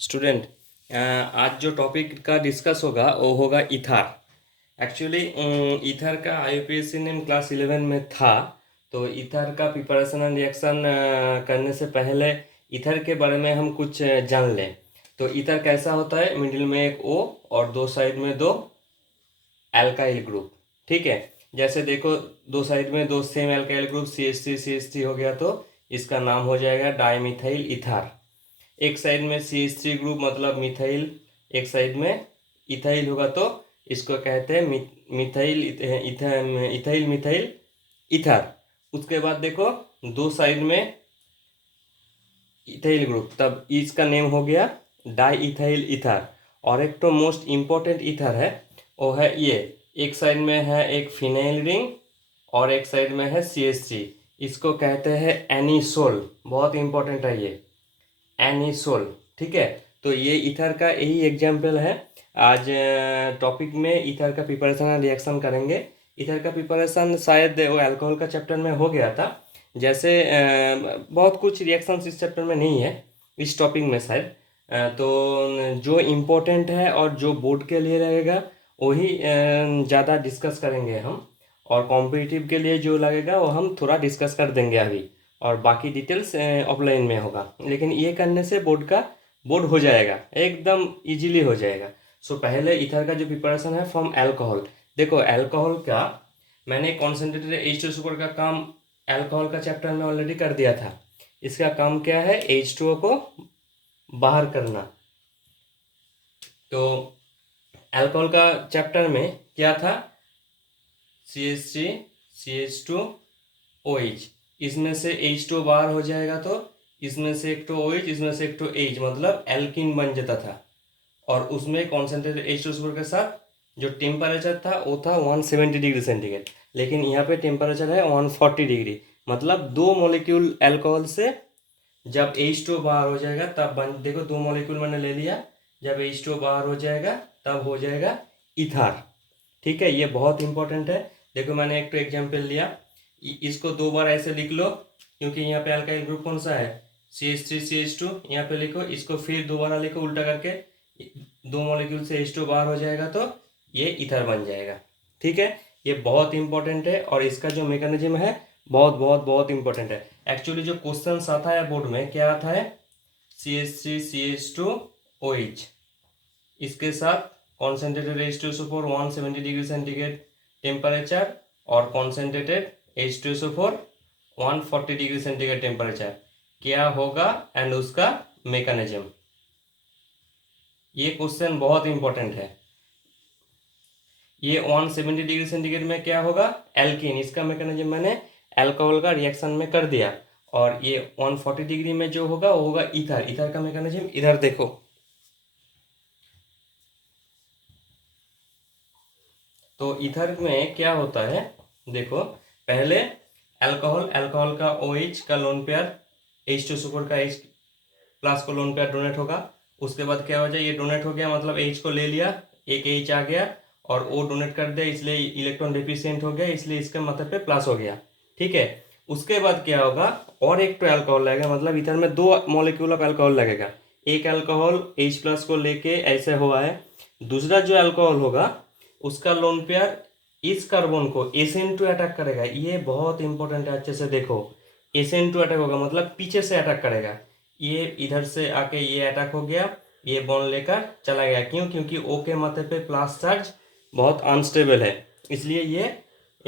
Student, आज जो topic का डिस्कस होगा वो होगा ईथर। एक्चुअली ईथर का आईयूपीएससी ने क्लास 11 में था। तो ईथर का प्रिपरेशन एंड रिएक्शन करने से पहले ईथर के बारे में हम कुछ जान लें। तो ईथर कैसा होता है, मिडिल में एक ओ और दो साइड में दो एल्काइल ग्रुप। ठीक है, जैसे देखो दो साइड में दो सेम एल्काइल ग्रुप CH3 हो गया तो इसका नाम हो जाएगा डाईमिथाइल ईथर। एक साइड में CH3 ग्रुप मतलब मिथाइल, एक साइड में इथाइल होगा तो इसको कहते हैं मिथाइल इथाइल मिथाइल ईथर। उसके बाद देखो दो साइड में इथाइल ग्रुप, तब इसका नेम हो गया डाई इथाइल ईथर। और एक तो मोस्ट इम्पोर्टेंट ईथर है वो है ये, एक साइड में है एक फिनाइल रिंग और एक साइड में है CH3। इसको कहते हैं एनिसोल, बहुत इंपॉर्टेंट है ये एनिसोल। ठीक है, तो ये ईथर का यही एग्जाम्पल है। आज टॉपिक में ईथर का प्रिपरेशन एंड रिएक्शन करेंगे। ईथर का प्रिपरेशन शायद वो अल्कोहल का चैप्टर में हो गया था। जैसे बहुत कुछ रिएक्शंस इस चैप्टर में नहीं है, इस टॉपिक में शायद। तो जो इम्पोर्टेंट है और जो बोर्ड के लिए रहेगा वही ज़्यादा डिस्कस करेंगे हम, और कॉम्पिटिटिव के लिए जो लगेगा वो हम थोड़ा डिस्कस कर देंगे अभी, और बाकी डिटेल्स ऑफलाइन में होगा। लेकिन ये करने से बोर्ड हो जाएगा, एकदम इजीली हो जाएगा। सो पहले ईथर का जो प्रिपरेशन है फ्रॉम अल्कोहल। देखो अल्कोहल का मैंने कॉन्सेंट्रेटेड H2 सुपर का काम अल्कोहल का चैप्टर में ऑलरेडी कर दिया था। इसका काम क्या है, H2O को बाहर करना। तो अल्कोहल का चैप्टर में क्या था, CH3 CH2 OH, इसमें से H2 बाहर हो जाएगा तो इसमें से एक तो OH, इसमें से एक तो H, मतलब एल्किन बन जाता था। और उसमें कॉन्सेंट्रेटेड H2 सुपर के साथ जो टेम्परेचर था वो था 170 डिग्री सेंटीग्रेड, लेकिन यहाँ पे टेम्परेचर है 140 डिग्री। मतलब दो मॉलिक्यूल अल्कोहल से जब H2 बाहर हो जाएगा तब देखो दो मॉलिक्यूल मैंने ले लिया, जब H2 बाहर हो जाएगा तब हो जाएगा ईथर। ठीक है, ये बहुत इंपॉर्टेंट है। देखो मैंने एक तो एग्जाम्पल लिया, इसको दो बार ऐसे लिख लो क्योंकि यहाँ पे अल्काइल ग्रुप कौन सा है, CH3 CH2। यहाँ पे लिखो, इसको फिर दोबारा लिखो उल्टा करके, दो मॉलिक्यूल से H2 बाहर हो जाएगा तो ये ईथर बन जाएगा। ठीक है, ये बहुत इंपॉर्टेंट है और इसका जो मैकेनिज्म है बहुत बहुत बहुत इंपॉर्टेंट है। एक्चुअली जो क्वेश्चन आता है बोर्ड में क्या आता है, CH3 CH2 OH, इसके साथ concentrated H2SO4 170 degree centigrade temperature और concentrated H2SO4 140 degree centigrade temperature, क्या होगा एंड उसका मैकेनिज्म। ये क्वेश्चन बहुत इंपॉर्टेंट है। ये 170 डिग्री सेंटीग्रेड में क्या होगा, एल्कीन, इसका मैकेनिज्म मैंने अल्कोहल का रिएक्शन में कर दिया। और ये 140 डिग्री में जो होगा वो होगा ईथर। ईथर का मैकेनिज्म इधर देखो, तो ईथर में क्या होता है, देखो पहले अल्कोहल का OH का लोन पेयर H2 सुपर का H प्लस को लोन पेयर डोनेट होगा। उसके बाद क्या हो जाए, ये डोनेट हो गया मतलब H को ले लिया, एक H आ गया और O डोनेट कर दिया, इसलिए इलेक्ट्रॉन डिफिशिएंट हो गया, इसलिए इसका मतलब पे प्लस हो गया। ठीक है, उसके बाद क्या होगा, और एक तो अल्कोहल लगेगा, मतलब ईथर में दो मॉलिक्यूल ऑफ अल्कोहल लगेगा। एक अल्कोहल H प्लस को लेके ऐसे हुआ है, दूसरा जो अल्कोहल होगा उसका लोन पेयर इस कार्बन को SN2 अटैक करेगा। ये बहुत इंपॉर्टेंट है, अच्छे से देखो, SN2 अटैक होगा मतलब पीछे से अटैक करेगा। ये इधर से आके ये अटैक हो गया, ये बॉन्ड लेकर चला गया। क्यों, क्योंकि O के माथे पे प्लस चार्ज बहुत अनस्टेबल है, इसलिए ये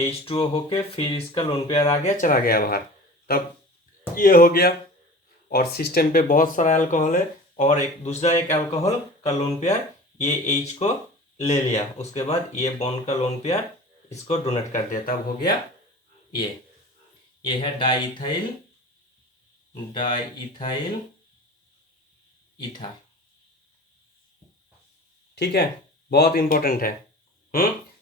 H2O होके फिर इसका लोन पेयर आ गया, चला गया बाहर, तब ये हो गया। और सिस्टम पे बहुत सारा अल्कोहल है और एक दूसरा एक अल्कोहल का लोन पेयर ये H को ले लिया, उसके बाद ये बॉन्ड का लोन पेयर इसको डोनेट कर दिया, तब हो गया ये है डाईइथाइल ईथर। ठीक है, बहुत इंपॉर्टेंट है।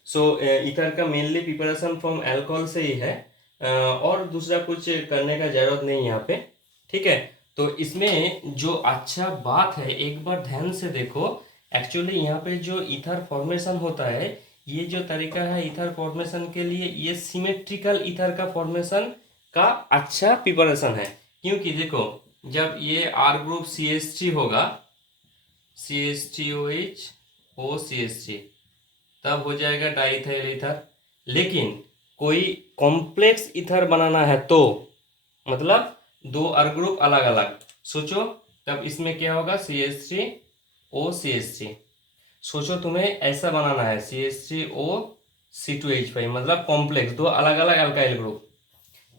सो ईथर का मेनली प्रिपरेशन फ्रॉम अल्कोहल से ही है, और दूसरा कुछ करने का जरूरत नहीं यहाँ पे। ठीक है, तो इसमें जो अच्छा बात है एक बार ध्यान से देखो, एक्चुअली यहाँ पे जो ईथर फॉर्मेशन होता है, ये जो तरीका है ईथर फॉर्मेशन के लिए, ये सिमेट्रिकल ईथर का फॉर्मेशन का अच्छा प्रिपरेशन है। क्योंकि देखो जब ये R ग्रुप CH3 होगा CH3OH O CH3, तब हो जाएगा डाईइथाइल ईथर। लेकिन कोई कॉम्प्लेक्स ईथर बनाना है तो मतलब दो R ग्रुप अलग अलग, सोचो तब इसमें क्या होगा, CH3O CH3। सोचो तुम्हें ऐसा बनाना है CH3O C2H5, मतलब कॉम्प्लेक्स दो अलग अलग अल्काइल ग्रुप,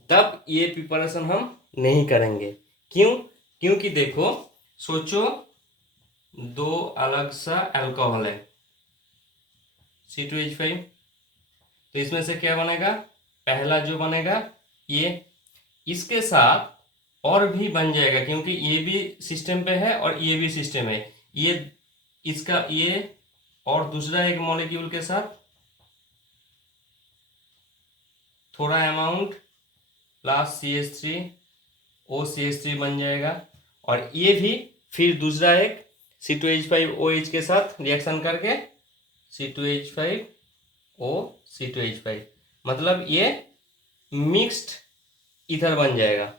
तब ये प्रिपरेशन हम नहीं करेंगे। क्यों? क्योंकि देखो सोचो दो अलग सा अल्कोहल है C2H5, तो इसमें से क्या बनेगा, पहला जो बनेगा ये, इसके साथ और भी बन जाएगा क्योंकि ये भी सिस्टम पे है और ये भी सिस्टम है, ये इसका ये और दूसरा एक मॉलिक्यूल के साथ थोड़ा अमाउंट प्लस CH3O CH3 बन जाएगा, और ये भी फिर दूसरा एक C2H5OH के साथ रिएक्शन करके C2H5O C2H5, मतलब ये मिक्स्ड ईथर बन जाएगा।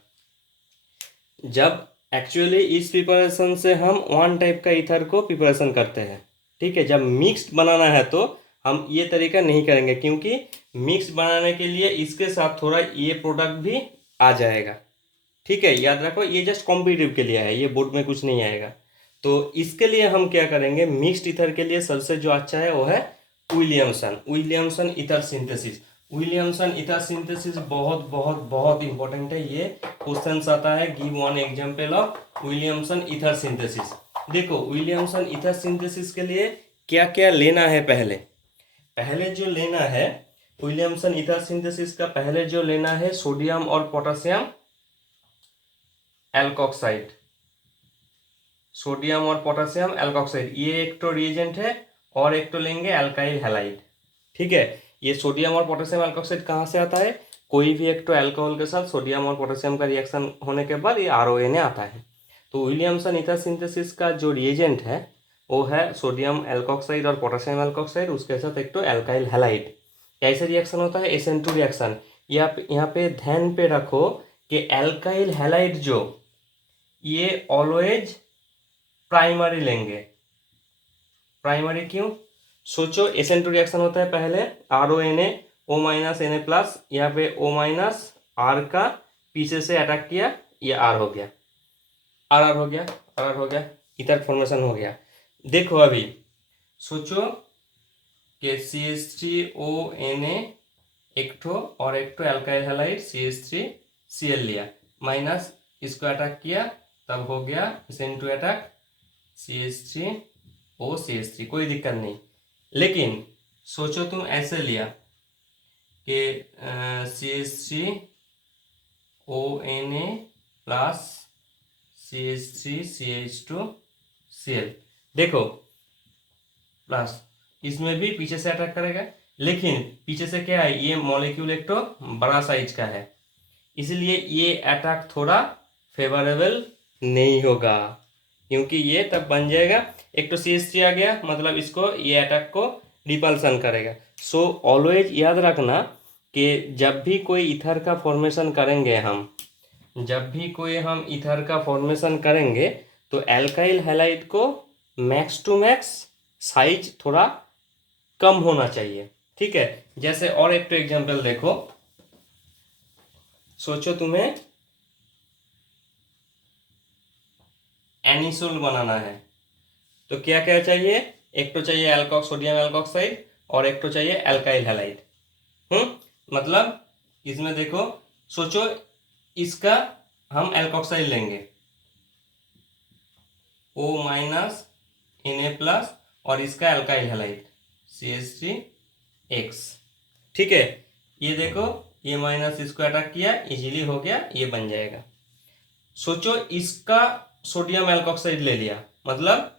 जब एक्चुअली इस प्रिपरेशन से हम वन टाइप का ईथर को प्रिपरेशन करते हैं, ठीक है। जब मिक्स्ड बनाना है तो हम ये तरीका नहीं करेंगे, क्योंकि मिक्स बनाने के लिए इसके साथ थोड़ा ये प्रोडक्ट भी आ जाएगा, ठीक है। याद रखो ये जस्ट कॉम्पिटिटिव के लिए है, ये बोर्ड में कुछ नहीं आएगा। तो इसके लिए हम क्या करेंगे, मिक्स्ड ईथर के लिए सबसे जो अच्छा है वो है Williamson ether synthesis. Williamson ether synthesis बहुत बहुत बहुत इंपॉर्टेंट है, ये क्वेश्चन आता है, give one example of Williamson ether synthesis. देखो विलियमसन ईथर सिंथेसिस के लिए क्या क्या लेना है, पहले जो लेना है विलियमसन ईथर सिंथेसिस का, पहले जो लेना है सोडियम और पोटेशियम एल्कोक्साइड, सोडियम और पोटेशियम एल्कोक्साइड, ये एक तो रिएजेंट है, और एक तो लेंगे अल्काइल हैलाइड, ठीक है। ये सोडियम और पोटेशियम एल्कोक्साइड कहाँ से आता है, कोई भी एक तो अल्कोहल के साथ सोडियम और पोटेशियम का रिएक्शन होने के बाद ये RONA आता है। तो विलियमसन ईथर सिंथेसिस का जो रिएजेंट है वो है सोडियम एल्कोक्साइड और पोटेशियम एल्कोक्साइड, उसके साथ एक तो अल्काइल हैलाइड। कैसे रिएक्शन होता है, SN2 रिएक्शन। यहाँ पे ध्यान पे रखो कि अल्काइल हैलाइड जो ये ऑलवेज प्राइमरी लेंगे। प्राइमरी क्यों, सोचो SN2 रिएक्शन होता है, पहले RONA O माइनस Na+, यहाँ पे O माइनस R का पीछे से अटैक किया, ये R हो गया, RR हो गया, RR हो गया, ईथर फॉर्मेशन हो गया। देखो अभी सोचो कि CH3ONA एक ठो और एक ठो अल्काइल हैलाइड CH3Cl लिया, माइनस इसको अटैक किया, तब हो गया SN2 अटैक CH3O CH3, कोई दिक्कत नहीं। लेकिन सोचो तुम ऐसे लिया कि CH3ONA प्लस CH3CH2Cl, देखो प्लस इसमें भी पीछे से अटैक करेगा, लेकिन पीछे से क्या है, ये मॉलिक्यूल एक तो बड़ा साइज का है, इसलिए ये अटैक थोड़ा फेवरेबल नहीं होगा, क्योंकि ये तब बन जाएगा, एक तो CH3 आ गया, मतलब इसको ये अटैक को रिपल्सन करेगा। सो ऑलवेज याद रखना कि जब भी कोई ईथर का फॉर्मेशन करेंगे हम, जब भी कोई हम ईथर का फॉर्मेशन करेंगे तो अल्काइल हैलाइड को मैक्स टू मैक्स साइज थोड़ा कम होना चाहिए, ठीक है। जैसे और एक तो एग्जांपल देखो, सोचो तुम्हें एनिसोल बनाना है, तो क्या क्या चाहिए, एक तो चाहिए सोडियम एल्कोक्साइड और एक तो चाहिए अल्काइल हैलाइड। मतलब इसमें देखो, सोचो इसका हम एल्कोक्साइड लेंगे O माइनस Na+, और इसका अल्काइल हैलाइड CH3X, ठीक है। ये देखो ये माइनस इसको अटैक किया, इजीली हो गया, ये बन जाएगा। सोचो इसका सोडियम एल्कोक्साइड ले लिया, मतलब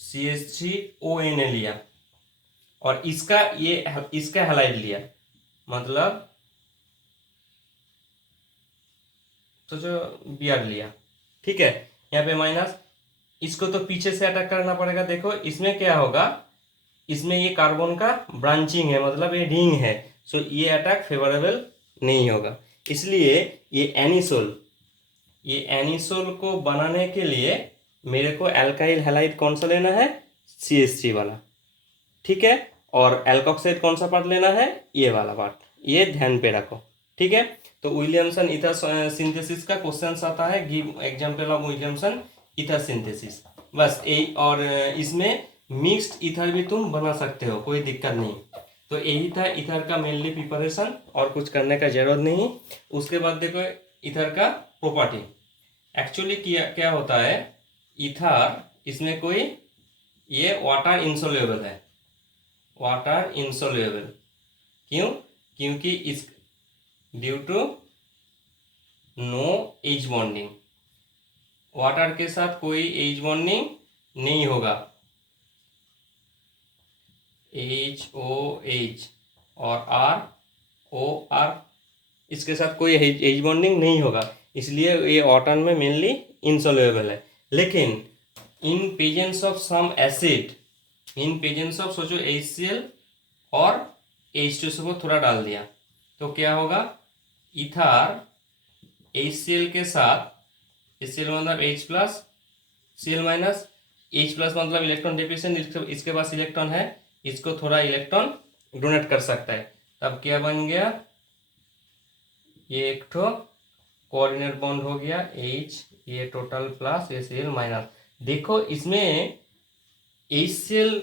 CH3ONA लिया, और इसका इसका हैलाइड लिया, मतलब सोचो Br लिया, ठीक है। यहाँ पे माइनस, इसको तो पीछे से अटैक करना पड़ेगा। देखो इसमें क्या होगा, इसमें ये कार्बन का ब्रांचिंग है, मतलब ये रिंग है, सो ये अटैक फेवरेबल नहीं होगा। इसलिए ये एनिसोल को बनाने के लिए मेरे को एल्काइल हैलाइड कौन सा लेना है, CH3 वाला, ठीक है। और एल्कोक्साइड कौन सा पार्ट लेना है, ये वाला पार्ट, ये ध्यान पे रखो, ठीक है। तो विलियमसन ईथर सिंथेसिस का क्वेश्चन आता है, give example of Williamson ether synthesis, बस यही। और इसमें मिक्स्ड ईथर भी तुम बना सकते हो, कोई दिक्कत नहीं। तो यही था ईथर का मेनली प्रिपरेशन, और कुछ करने का जरूरत नहीं। उसके बाद देखो ईथर का प्रॉपर्टी। एक्चुअली क्या होता है, ईथर इसमें कोई ये वाटर इंसोल्यूबल है, वाटर इंसोल्यूबल। क्यों, क्योंकि is due to no H bonding, water के साथ कोई एज बॉन्डिंग नहीं होगा, HOH और ROR, इसके साथ कोई एज बॉन्डिंग नहीं होगा, इसलिए ये वाटर में मेनली इंसोल्यूबल है। लेकिन in presence of some acid, in presence of सोचो HCl और H2 को थोड़ा डाल दिया, तो क्या होगा, ईथर HCl के साथ, HCl मतलब H plus, Cl minus, H plus मतलब इलेक्ट्रॉन डिफिशिएंट, इसके पास इलेक्ट्रॉन है, इसको थोड़ा इलेक्ट्रॉन डोनेट कर सकता है। तब क्या बन गया, ये एक ठो कोऑर्डिनेट बॉन्ड हो गया H, ये टोटल प्लस ये Cl माइनस। देखो इसमें HCl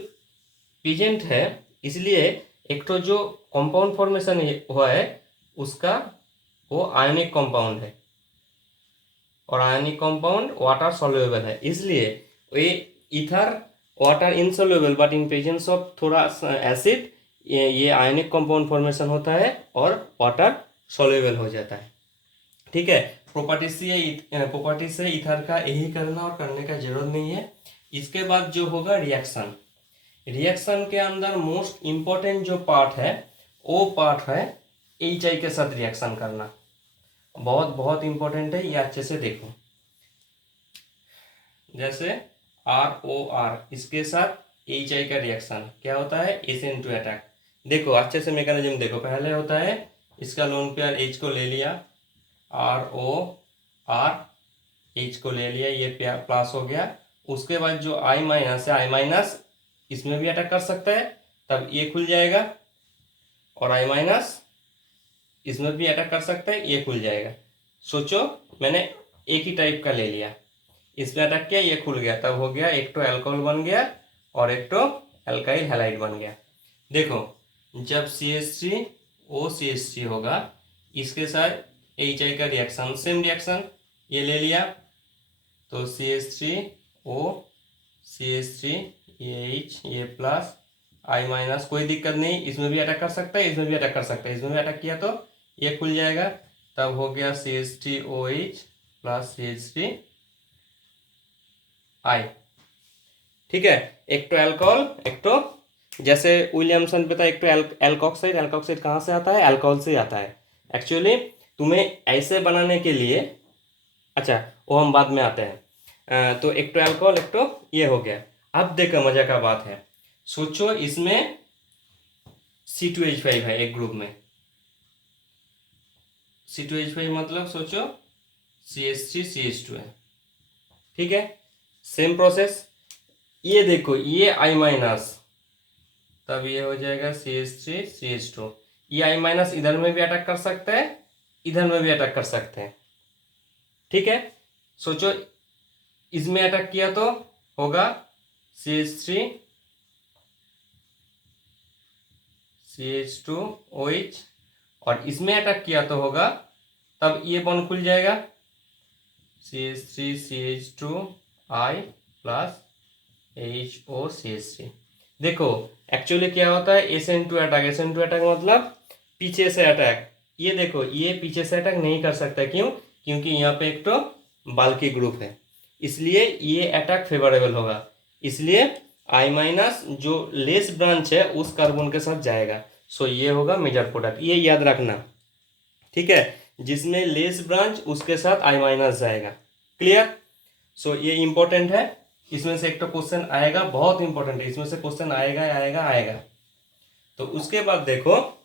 प्रेजेंट है, इसलिए एक तो जो कंपाउंड फॉर्मेशन हुआ है उसका वो आयनिक कंपाउंड है, और आयनिक कंपाउंड वाटर सॉल्युबल है, इसलिए ये ether water insoluble but in presence of थोड़ा एसिड ये आयनिक कंपाउंड फॉर्मेशन होता है और वाटर सॉल्युबल हो जाता है, ठीक है। प्रॉपर्टी से ईथर का यही करना और करने का जरूरत नहीं है। इसके बाद जो होगा रिएक्शन, रिएक्शन के अंदर मोस्ट इम्पोर्टेंट जो पार्ट है वो पार्ट है HI के साथ रिएक्शन करना, बहुत बहुत इम्पोर्टेंट है, ये अच्छे से देखो। जैसे ROR, इसके साथ HI का रिएक्शन क्या होता है, SN2 अटैक। देखो अच्छे से मैकेनिज्म देखो, पहले होता है इसका लोन पेयर H को ले लिया, ROR H को ले लिया, ये प्लस हो गया। उसके बाद जो I माइनस है, I माइनस इसमें भी अटैक कर सकता है, तब ये खुल जाएगा, और I माइनस इसमें भी अटैक कर सकता है, ये खुल जाएगा। सोचो मैंने एक ही टाइप का ले लिया, इसमें अटैक किया, ये खुल गया, तब हो गया एक तो अल्कोहल बन गया और एक तो अल्काइल हैलाइड बन गया। देखो जब CH3OCH3 होगा, इसके साथ HI का रिएक्शन, सेम रिएक्शन ये ले लिया, तो CH3O ये H, ये प्लस I माइनस, कोई दिक्कत नहीं, इसमें भी अटैक कर सकता है, इसमें भी अटैक कर सकता है, इसमें भी अटैक किया तो ये खुल जाएगा, तब हो गया CH3OH प्लस CH3I, ठीक है। एक तो अल्कोहल, एक तो जैसे विलियमसन पे था, एक तो एल्कोक्साइड, एल्कोक्साइड कहाँ से आता है, अल्कोहल से आता है। एक्चुअली तुम्हें ऐसे बनाने के लिए, अच्छा वो हम बाद में आते हैं। तो एक तो अल्कोहल, एक तो ये हो गया। अब देखो मजा का बात है, सोचो इसमें C2H5 है एक ग्रुप में, C2H5 मतलब सोचो CH3CH2 है, ठीक है। सेम प्रोसेस, ये देखो ये I माइनस, तब ये हो जाएगा CH3CH2, ये I माइनस इधर में भी अटैक कर सकता है, इधर में भी अटैक कर सकते हैं, ठीक है। सोचो इसमें अटैक किया तो होगा CH3CH2OH, और इसमें अटैक किया तो होगा, तब ये बॉन्ड खुल जाएगा, CH3CH2I प्लस HOCH3। देखो एक्चुअली क्या होता है, SN2 अटैक, SN2 अटैक मतलब पीछे से अटैक, ये देखो ये पीछे से अटैक नहीं कर सकता, क्यों, क्योंकि यहाँ पे एक तो बाल्की ग्रुप है, इसलिए ये अटैक फेवरेबल होगा, इसलिए I माइनस जो लेस ब्रांच है उस कार्बन के साथ जाएगा। सो ये होगा मेजर प्रोडक्ट, ये याद रखना, ठीक है। जिसमें लेस ब्रांच उसके साथ I माइनस जाएगा, क्लियर। सो ये इंपॉर्टेंट है, इसमें से एक तो क्वेश्चन आएगा, बहुत इंपॉर्टेंट है, इसमें से क्वेश्चन आएगा आएगा आएगा। तो उसके बाद देखो,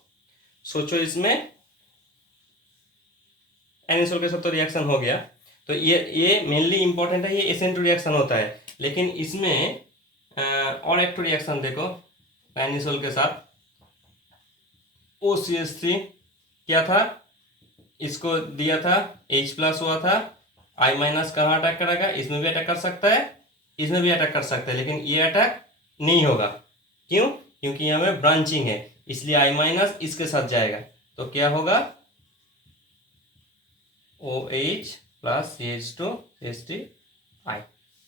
सोचो इसमें एनिसोल के साथ तो रिएक्शन हो गया, तो ये मेनली इंपॉर्टेंट है, ये SN2 रिएक्शन होता है। लेकिन इसमें और एक तो रिएक्शन देखो पैनिसोल के साथ OCH3 क्या था, इसको दिया था H+ हुआ था, I- कहाँ अटैक करेगा, इसमें भी अटैक कर सकता है, इसमें भी अटैक कर सकता है, लेकिन ये अटैक नहीं होगा। क्यों? क्योंकि यहाँ में ब्रांचिंग है, इसलिए I- इसके साथ जाएगा, तो क्या होगा OH + CH2 CH3 I।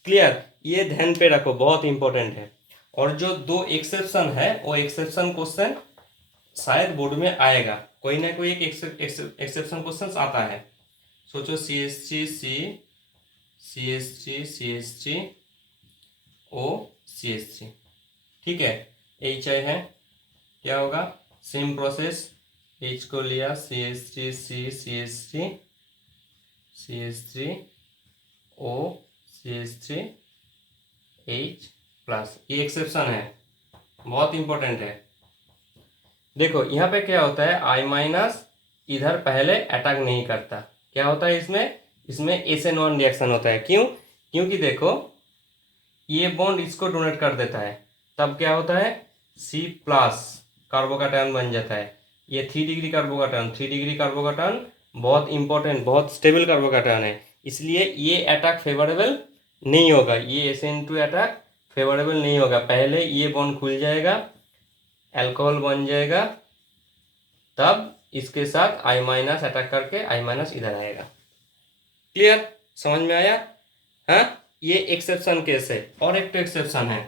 Clear? ये ध्यान पे रखो, बहुत इंपॉर्टेंट है। और जो 2 एक्सेप्शन है वो एक्सेप्शन क्वेश्चन शायद बोर्ड में आएगा, कोई ना कोई एक एक्सेप्शन क्वेश्चन आता है। सोचो CH3 CH3 CH3 O CH3, ठीक है, HI है, क्या होगा सेम प्रोसेस, H को लिया CH3 C CH3 CH3 O CH3 H+, ये एक्सेप्शन है, बहुत इंपॉर्टेंट है। देखो यहाँ पे क्या होता है, I- इधर पहले अटैक नहीं करता, क्या होता है इसमें SN1 रिएक्शन होता है। क्यों? क्योंकि देखो ये बॉन्ड इसको डोनेट कर देता है, तब क्या होता है C+ कार्बोकैटायन बन जाता है। ये 3 डिग्री कार्बोकैटायन, 3 डिग्री कार्बोकैटायन बहुत इंपॉर्टेंट, बहुत स्टेबल कार्बोकैटायन है, इसलिए ये अटैक फेवरेबल नहीं होगा, ये SN2 अटैक फेवरेबल नहीं होगा। पहले ये बॉन्ड खुल जाएगा, अल्कोहल बन जाएगा, तब इसके साथ I- अटैक करके I- इधर आएगा। क्लियर? समझ में आया? हाँ, ये एक्सेप्शन केस है। और एक तो एक्सेप्शन है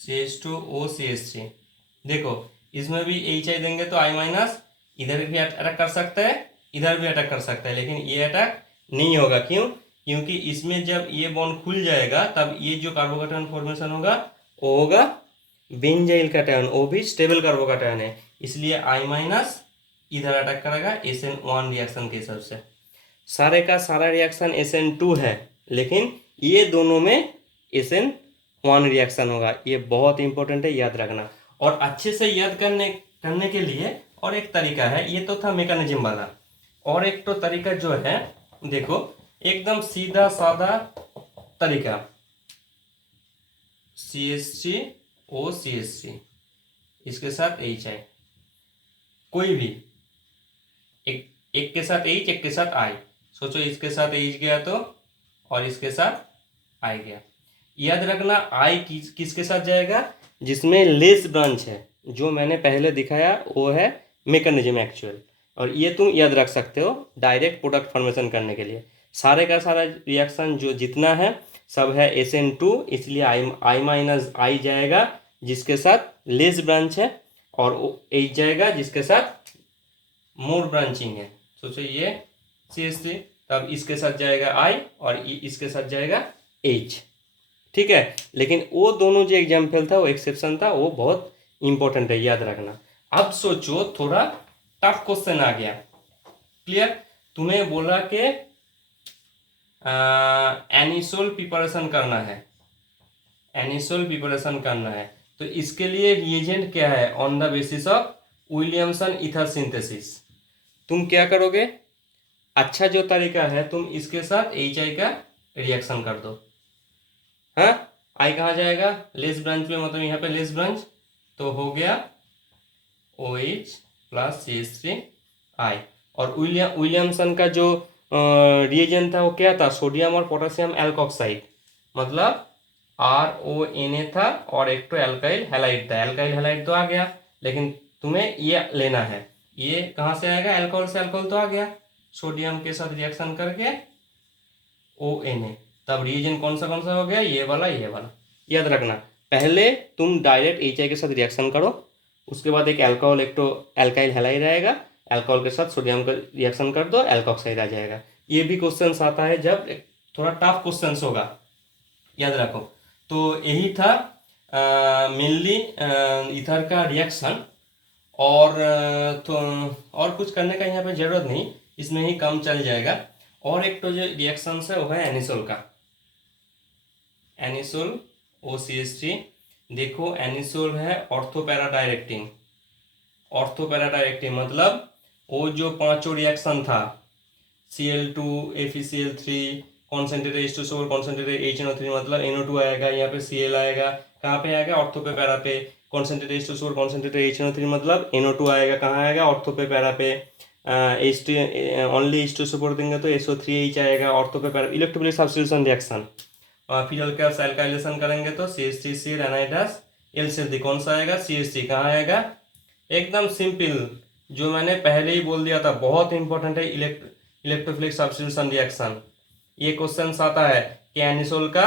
CH2O CH3, देखो इसमें भी HI देंगे तो I- इधर भी अटैक कर सकता है, इधर भी अटैक कर सकता है, लेकिन ये अटैक नहीं होगा। क्यों? क्योंकि इसमें जब ये बॉन्ड खुल जाएगा तब ये जो कार्बोकैटायन फॉर्मेशन होगा वो होगा बेंजाइल कैटायन, वो भी स्टेबल कार्बोकैटायन है, इसलिए I- इधर अटैक करेगा SN1 रिएक्शन के हिसाब से। सारे का सारा रिएक्शन SN2 है, लेकिन ये दोनों में SN1 रिएक्शन होगा, ये बहुत इंपॉर्टेंट है, याद रखना। और अच्छे से याद करने के लिए और एक तरीका है, ये तो था मैकेनिज्म वाला, और एक तो तरीका जो है देखो एकदम सीधा साधा तरीका, CH3O CH3 इसके साथ HI, कोई भी एक के साथ H, एक के साथ I, सोचो इसके साथ H गया तो और इसके साथ I गया। याद रखना I किसके साथ जाएगा, जिसमें लेस ब्रांच है, जो मैंने पहले दिखाया वो है मैकेनिज्म एक्चुअल, और ये तुम याद रख सकते हो डायरेक्ट प्रोडक्ट फॉर्मेशन करने के लिए। सारे का सारा रिएक्शन जो जितना है सब है SN2, इसलिए I- जाएगा जिसके साथ लेस ब्रांच है, और H जाएगा जिसके साथ मोर ब्रांचिंग है। सोचो ये CH3, तब इसके साथ जाएगा I और इसके साथ जाएगा H, ठीक है। लेकिन वो दोनों जो एग्जाम्पल था वो एक्सेप्शन था, वो बहुत इंपॉर्टेंट है, याद रखना। अब सोचो थोड़ा टफ क्वेश्चन आ गया। क्लियर? तुम्हें बोला कि एनिसोल प्रिपरेशन करना है, एनिसोल प्रिपरेशन करना है, तो इसके लिए रिएजेंट क्या है, on the basis of Williamson ether synthesis. तुम क्या करोगे, अच्छा जो तरीका है तुम इसके साथ HI का रिएक्शन कर दो। हाँ, I कहाँ जाएगा, लेस ब्रांच में, मतलब यहाँ पे लेस ब्रांच, तो हो गया OH + CH3I। और विलियमसन का जो रिएजेंट था वो क्या था, सोडियम और पोटेशियम एल्कोक्साइड, मतलब RONA था, और एक तो एल्काइल हैलाइड था। एल्काइल हैलाइड तो आ गया, लेकिन तुम्हें ये लेना है, ये कहाँ से आएगा, एल्कोहल से एल्कोहल तो आ गया, सोडियम के साथ रिएक्शन करके ONA, तब रिएजेंट कौन सा हो गया, ये वाला ये वाला। याद रखना पहले तुम डायरेक्ट HI के साथ रिएक्शन करो, उसके बाद एक अल्कोहल, एक तो एल्काइल हैलाइड रहेगा, अल्कोहल के साथ सोडियम का रिएक्शन कर दो, एल्कोक्साइड आ जाएगा। ये भी क्वेश्चन आता है जब थोड़ा टफ क्वेश्चन होगा, याद रखो। तो यही था मेनली ईथर का रिएक्शन, और तो और कुछ करने का यहाँ पे ज़रूरत नहीं, इसमें ही काम चल जाएगा। और एक तो जो रिएक्शन है वो है एनिसोल का, एनिसोल OCH3। देखो एनिसोल है ortho para directing, ortho para directing मतलब वो जो पांचों रिएक्शन था Cl2 FeCl3 concentrated H2SO4 concentrated HNO3 मतलब NO2 आएगा, यहाँ पे Cl आएगा, कहाँ पे आएगा ऑर्थो पे पैरा पे, कॉन्सेंट्रेटेड H2SO4 कॉन्सेंट्रेटेड HNO3 मतलब NO2 आएगा, कहाँ आएगा ऑर्थो पे पैरा पे, H2 ओनली H2SO4 देंगे तो SO3H आएगा ऑर्थो पे पैरा, इलेक्ट्रोफिलिक सब्स्टिट्यूशन रिएक्शन। फिर अल्काइल्स एल्काइलेशन करेंगे तो CH3 एनाइडस LCl कौन सा आएगा CH3, कहाँ आएगा, एकदम सिंपल जो मैंने पहले ही बोल दिया था, बहुत इंपॉर्टेंट है इलेक्ट्रोफिलिक सब्स्टिट्यूशन रिएक्शन। ये क्वेश्चन आता है कि एनिसोल का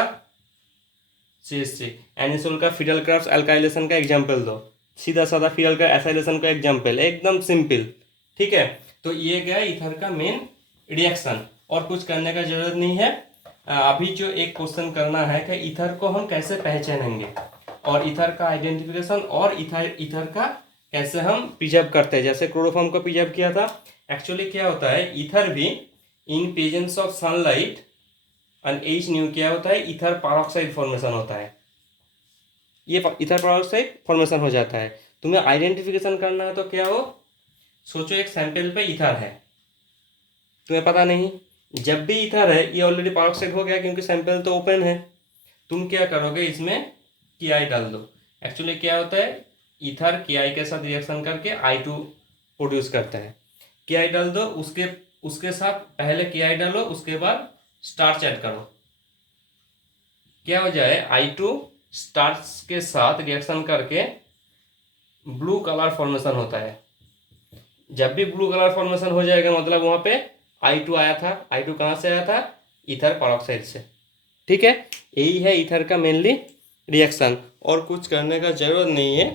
CH3, एनिसोल का फिडल क्राफ्ट एल्काइलेशन का एग्जाम्पल दो, सीधा साधा फिडल का एसाइलेशन का एग्जाम्पल, एकदम सिंपल। ठीक है, तो ये गया ईथर का मेन रिएक्शन, और कुछ करने का जरूरत नहीं है। अभी जो एक क्वेश्चन करना है कि ईथर को हम कैसे पहचानेंगे, और ईथर का आइडेंटिफिकेशन, और ईथर का कैसे हम प्रिजर्व करते हैं, जैसे क्लोरोफॉर्म को प्रिजर्व किया था। एक्चुअली क्या होता है, ईथर भी इन presence of sunlight and H new क्या होता है, ईथर पेरोक्साइड फॉर्मेशन होता है, ये ईथर पेरोक्साइड फॉर्मेशन हो जाता है। तुम्हें आइडेंटिफिकेशन करना है तो क्या हो, सोचो एक सैंपल पे ईथर है, तुम्हें पता नहीं, जब भी ईथर है ये ऑलरेडी पेरोक्साइड हो गया क्योंकि सैंपल तो ओपन है, तुम क्या करोगे इसमें KI डाल दो। एक्चुअली क्या होता है, ईथर KI के साथ रिएक्शन करके I2 प्रोड्यूस करता है, KI डाल दो, उसके साथ पहले KI डालो, उसके बाद स्टार्च ऐड करो, क्या हो जाए I2 स्टार्च के साथ रिएक्शन करके ब्लू कलर फॉर्मेशन होता है। जब भी ब्लू कलर फॉर्मेशन हो जाएगा मतलब वहाँ पे I2 आया था, I2 कहाँ से आया था, ईथर पेरोक्साइड से। ठीक है, यही है ईथर का मेनली रिएक्शन, और कुछ करने का जरूरत नहीं है।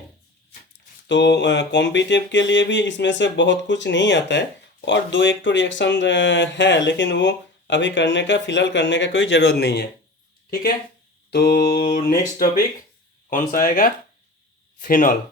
तो कॉम्पिटिटिव के लिए भी इसमें से बहुत कुछ नहीं आता है, और दो एक तो रिएक्शन है, लेकिन वो अभी करने का फिलहाल करने का कोई ज़रूरत नहीं है। ठीक है, तो नेक्स्ट टॉपिक कौन सा आएगा, फिनॉल।